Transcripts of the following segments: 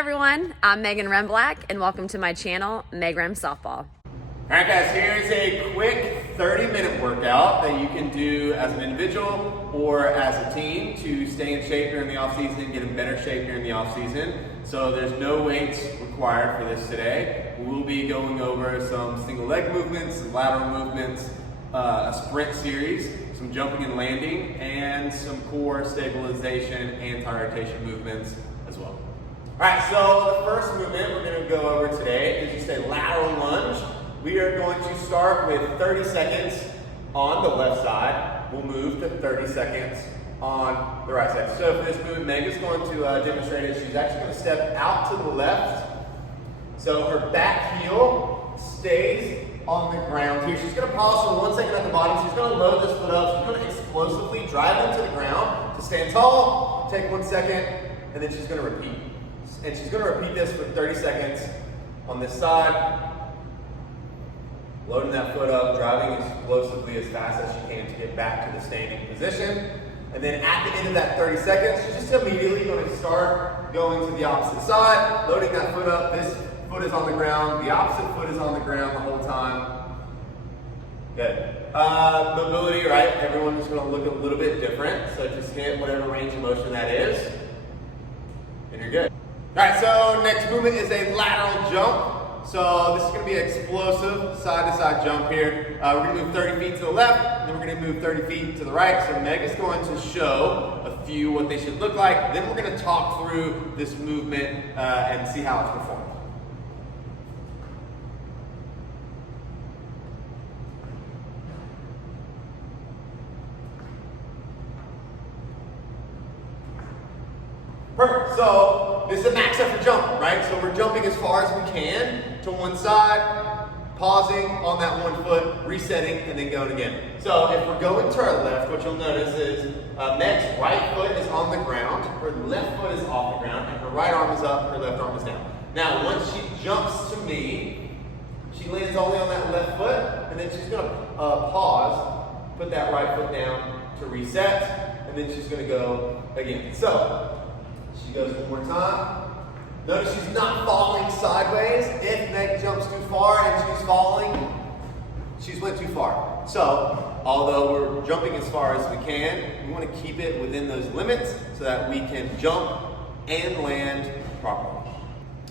everyone, I'm Megan Remblack and welcome to my channel, Meg Rem Softball. Alright guys, here's a quick 30-minute workout that you can do as an individual or as a team to stay in shape during the off season, get in better shape during the off season. So there's no weights required for this today. We will be going over some single leg movements, some lateral movements, a sprint series, some jumping and landing, and some core stabilization, anti-rotation movements as well. Alright, so the first movement we're going to go over today is just a lateral lunge. We are going to start with 30 seconds on the left side. We'll move to 30 seconds on the right side. So for this movement, Meg is going to demonstrate it. She's actually going to step out to the left. So her back heel stays on the ground here. She's going to pause for 1 second at the bottom. She's going to load this foot up. She's going to explosively drive into the ground to stand tall. Take 1 second, and then she's going to repeat. And she's going to repeat this for 30 seconds on this side. Loading that foot up, driving explosively as fast as she can to get back to the standing position. And then at the end of that 30 seconds, she's just immediately going to start going to the opposite side, loading that foot up. This foot is on the ground, the opposite foot is on the ground the whole time. Good. Mobility, right? Everyone is going to look a little bit different. So just hit whatever range of motion that is, and you're good. All right, so next movement is a lateral jump. So this is going to be an explosive side-to-side jump here. We're going to move 30 feet to the left, and then we're going to move 30 feet to the right. So Meg is going to show a few what they should look like. Then we're going to talk through this movement and see how it's performed. Perfect. So this is a max effort jump, right? So we're jumping as far as we can to one side, pausing on that one foot, resetting, and then going again. So if we're going to our left, what you'll notice is Meg's right foot is on the ground, her left foot is off the ground, and her right arm is up, her left arm is down. Now, once she jumps to me, she lands only on that left foot, and then she's going to pause, put that right foot down to reset, and then she's going to go again. So she goes one more time. Notice she's not falling sideways. If Meg jumps too far and she's falling, she's went too far. So, although we're jumping as far as we can, we want to keep it within those limits so that we can jump and land properly.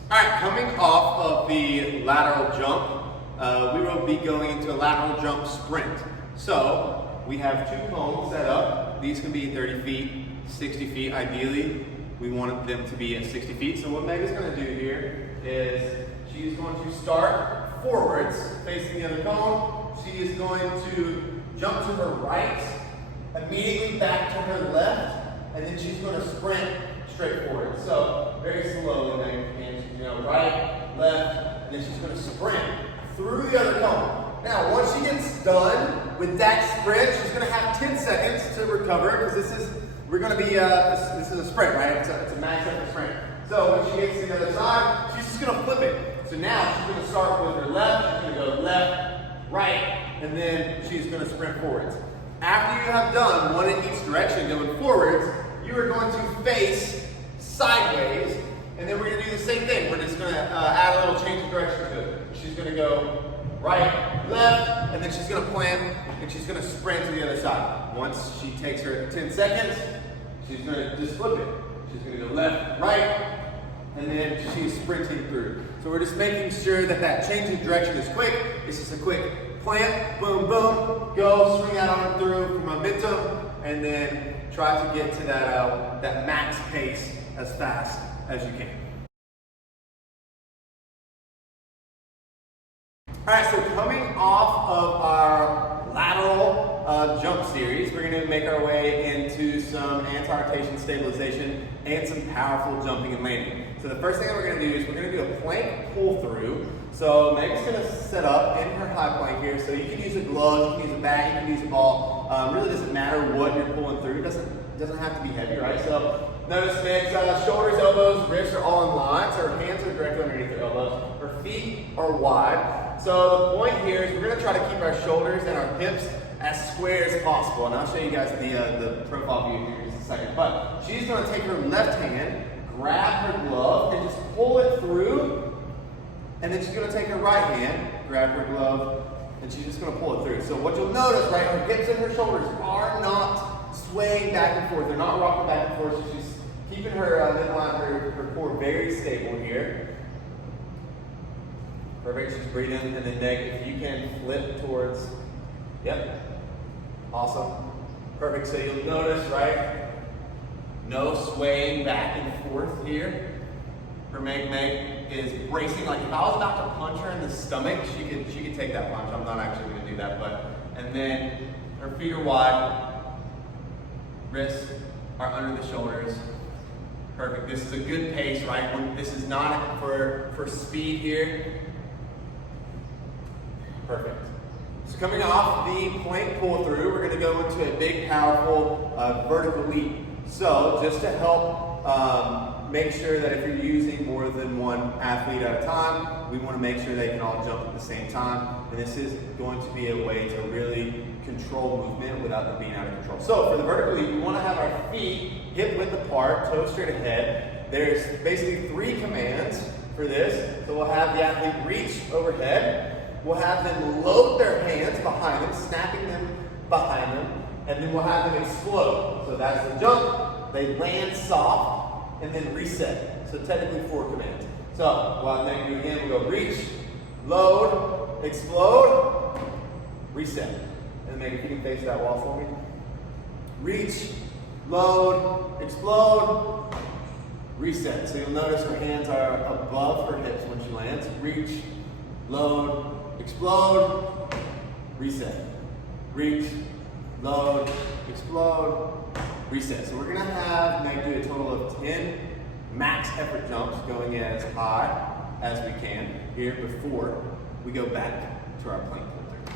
Alright, coming off of the lateral jump, we will be going into a lateral jump sprint. So, we have two cones set up. These can be 30 feet, 60 feet ideally. We want them to be at 60 feet. So what Meg is going to do here is she's going to start forwards, facing the other cone. She is going to jump to her right, immediately back to her left, and then she's going to sprint straight forward. So very slowly, Meg, and right, left, and then she's going to sprint through the other cone. Now, once she gets done with that sprint, she's going to have 10 seconds to recover because this is this is a sprint, right? It's a max effort sprint. So when she gets to the other side, she's just going to flip it. So now she's going to start with her left. She's going to go left, right, and then she's going to sprint forwards. After you have done one in each direction going forwards, you are going to face sideways, and then we're going to do the same thing. We're just going to add a little change of direction to it. She's going to go right, left, and then she's going to plant, and she's going to sprint to the other side. Once she takes her 10 seconds, she's going to just flip it. She's going to go left, right, and then she's sprinting through. So we're just making sure that that change in direction is quick. It's just a quick plant, boom, boom, go, swing that arm through for momentum, and then try to get to that max pace as fast as you can. Alright, so coming off of our lateral jump series, we're going to make our way into some anti-rotation stabilization and some powerful jumping and landing. So the first thing that we're going to do is we're going to do a plank pull through. So Meg's going to set up in her high plank here. So you can use a glove, you can use a bat, you can use a ball. Really doesn't matter what you're pulling through. It doesn't have to be heavy, right? So notice Meg's shoulders, elbows, wrists are all in line. So her hands are directly underneath her elbows. Her feet are wide. So the point here is we're going to try to keep our shoulders and our hips as square as possible. And I'll show you guys the profile view here in just a second. But she's going to take her left hand, grab her glove, and just pull and then she's gonna take her right hand, grab her glove, and she's just gonna pull it through. So what you'll notice, right, her hips and her shoulders are not swaying back and forth. They're not rocking back and forth. So she's keeping her midline, her core very stable here. Perfect, she's breathing, and then Meg, if you can flip towards, yep, awesome. Perfect, so you'll notice, right, no swaying back and forth here. For Meg is bracing, like if I was about to punch her in the stomach, she could take that punch. I'm not actually gonna do that, and then her feet are wide, wrists are under the shoulders. Perfect, this is a good pace, right? This is not for speed here. Perfect. So coming off the plank pull through, we're gonna go into a big, powerful vertical leap. So just to help make sure that if you're using more than one athlete at a time, we want to make sure they can all jump at the same time. And this is going to be a way to really control movement without them being out of control. So for the vertical leap, we want to have our feet hip width apart, toes straight ahead. There's basically 3 commands for this. So we'll have the athlete reach overhead. We'll have them load their hands behind them, snapping them behind them, and then we'll have them explode. So that's the jump. They land soft, and then reset. So technically 4 commands. So we'll then do again, we'll go reach, load, explode, reset. And then if you can face that wall for me. Reach, load, explode, reset. So you'll notice her hands are above her hips when she lands. Reach, load, explode, reset. Reach, load, explode, reset. So we're gonna have Meg do a total of 10 max effort jumps going as high as we can here before we go back to our plank pull through.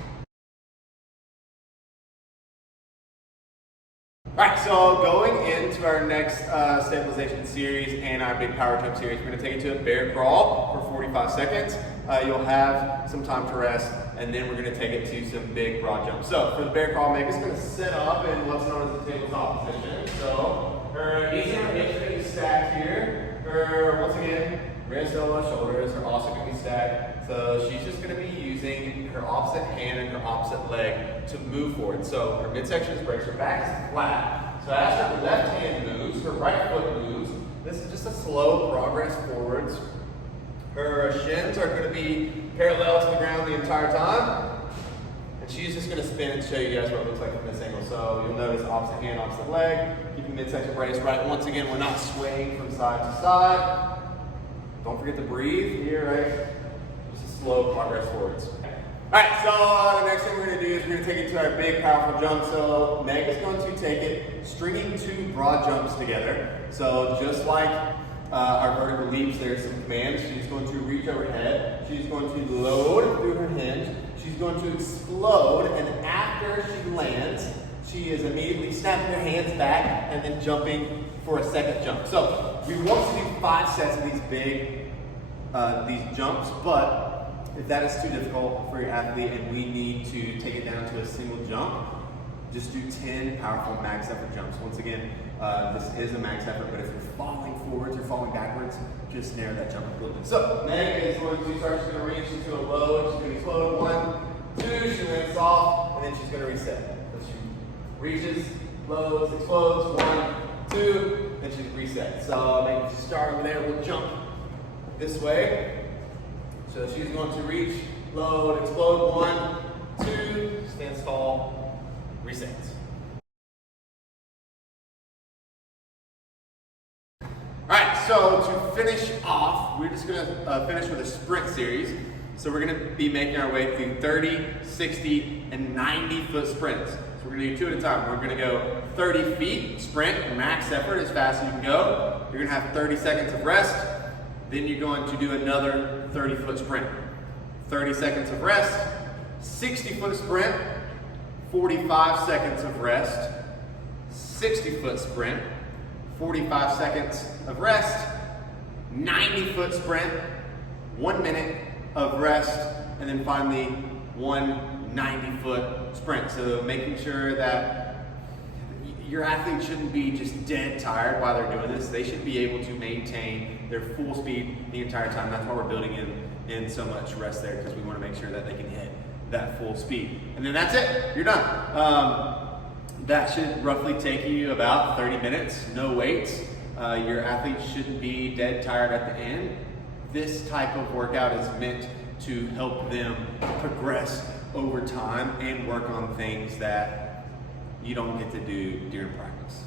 All right, so going into our next stabilization series and our big power jump series, we're gonna take it to a bear crawl for 45 seconds. You'll have some time to rest, and then we're gonna take it to some big broad jumps. So for the bear crawl, Meg is gonna sit up in what's known as the tabletop position. So her knees and her hips are gonna be stacked here. Her, once again, wrists, elbows, shoulders are also gonna be stacked. So she's just gonna be using her opposite hand and her opposite leg to move forward. So her midsection is braced, her back is flat. So as her left hand moves, her right foot moves. This is just a slow progress forwards. Her shins are going to be parallel to the ground the entire time. And she's just going to spin and show you guys what it looks like from this angle. So you'll notice opposite hand, opposite leg. Keeping midsection braced, right? Once again, we're not swaying from side to side. Don't forget to breathe here, right? Just a slow progress forwards. All right, so the next thing we're going to do is we're going to take it to our big, powerful jump. So Meg is going to take it, stringing 2 broad jumps together. So just like our vertical leaps, there's some commands. She's going to reach overhead. She's going to load through her hinge. She's going to explode, and after she lands, she is immediately snapping her hands back and then jumping for a second jump. So we want to do 5 sets of these big these jumps, but if that is too difficult for your athlete and we need to take it down to a single jump, just do 10 powerful max effort jumps. Once again, this is a max effort, but if you're falling forwards or falling backwards, just narrow that jump a little bit. So Meg is going to start, she's going to reach into a load, she's going to explode, 1, 2, she lands soft, and then she's going to reset. So she reaches, loads, explodes, 1, 2, then she's reset. So Meg, if you start over there, we'll jump this way. So she's going to reach, load, explode, 1, 2, stands tall, resets. All right, so to finish off, we're just gonna finish with a sprint series. So we're gonna be making our way through 30, 60, and 90-foot sprints. So we're gonna do 2 at a time. We're gonna go 30 feet, sprint, max effort, as fast as you can go. You're gonna have 30 seconds of rest. Then you're going to do another 30-foot sprint. 30 seconds of rest, 60-foot sprint, 45 seconds of rest, 60-foot sprint, 45 seconds of rest, 90-foot sprint, 1 minute of rest, and then finally 1 90-foot sprint. So making sure that your athlete shouldn't be just dead tired while they're doing this. They should be able to maintain their full speed the entire time. That's why we're building in so much rest there, because we want to make sure that they can hit that full speed. And then that's it, you're done. That should roughly take you about 30 minutes, no weights. Your athlete shouldn't be dead tired at the end. This type of workout is meant to help them progress over time and work on things that you don't get to do during practice.